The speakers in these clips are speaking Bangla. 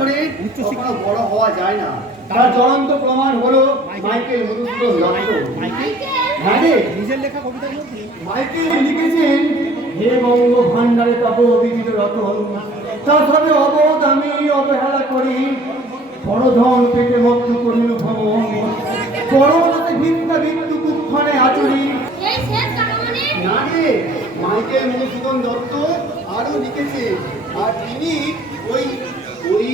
করে কখনো বড় হওয়া যায় না। তার জ্বলন্ত প্রমাণ হলো মাইকেল মধুসূদন দত্ত। হ্যাঁ রে, নিজের লেখা কবিতার মধ্যে মাইকেল লিখেছেন, হে বঙ্গ ভান্ডারে তব বিবিধ রতন, তার সবে অবোধ আমি অবহেলা করি, পরধন পেটে মুক্ত করিল ভ্রমণ, পরমতে ভিক্ষা ভিক্ষু কুক্ষণে আচরি। না রে, মাইকেল মধুসূদন দত্ত আরো লিখেছে, আর তিনি ওই ওই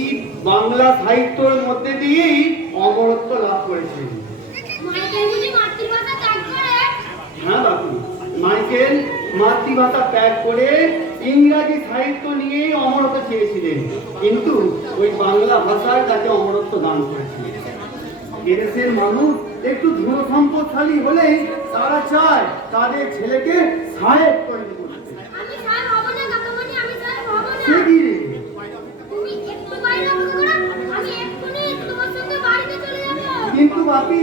বাংলা সাহিত্যের মধ্যে দিয়েই অমরত্ব লাভ করেছেন। হ্যাঁ বাবু, মাইকেল মাতৃভাষা ত্যাগ করে ইংরাজি সাহিত্য নিয়ে অমরত্ব চেয়েছিলেন, কিন্তু ওই বাংলা ভাষায় তাকে অমরত্ব দান করেছিলেন। এদেশের মানুষ একটু ধন সম্পদশালী হলেই তারা চায় তাদের ছেলেকে সাহেব করে দিতে। কিন্তু বাপি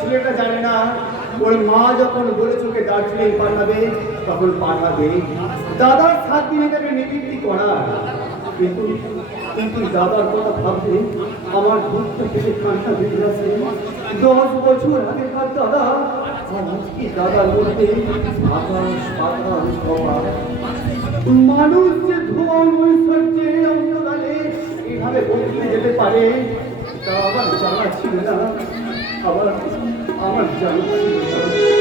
ছেলেটা জানে না ওর মা যখন বলেছে ওকে দার্জিলিং পাঠাবে তখন পাঠাবে, দাদার 7 দিনে তাকে নিবৃত্তি করা। কিন্তু কিন্তু দাদার কথা ভাবতে আমার দুঃখ থেকে কান্না বেরিয়ে আসে। 10 বছর আগেকার দাদা আর আজকে দাদার মধ্যে আকাশ পাতাল সবার। মানুষ যে ধোঁয়ার ঐশ্বর্যে অন্ধকারে এইভাবে বদলে যেতে পারে তা আবার জানা ছিল না, আবার আমার জানা ছিল না।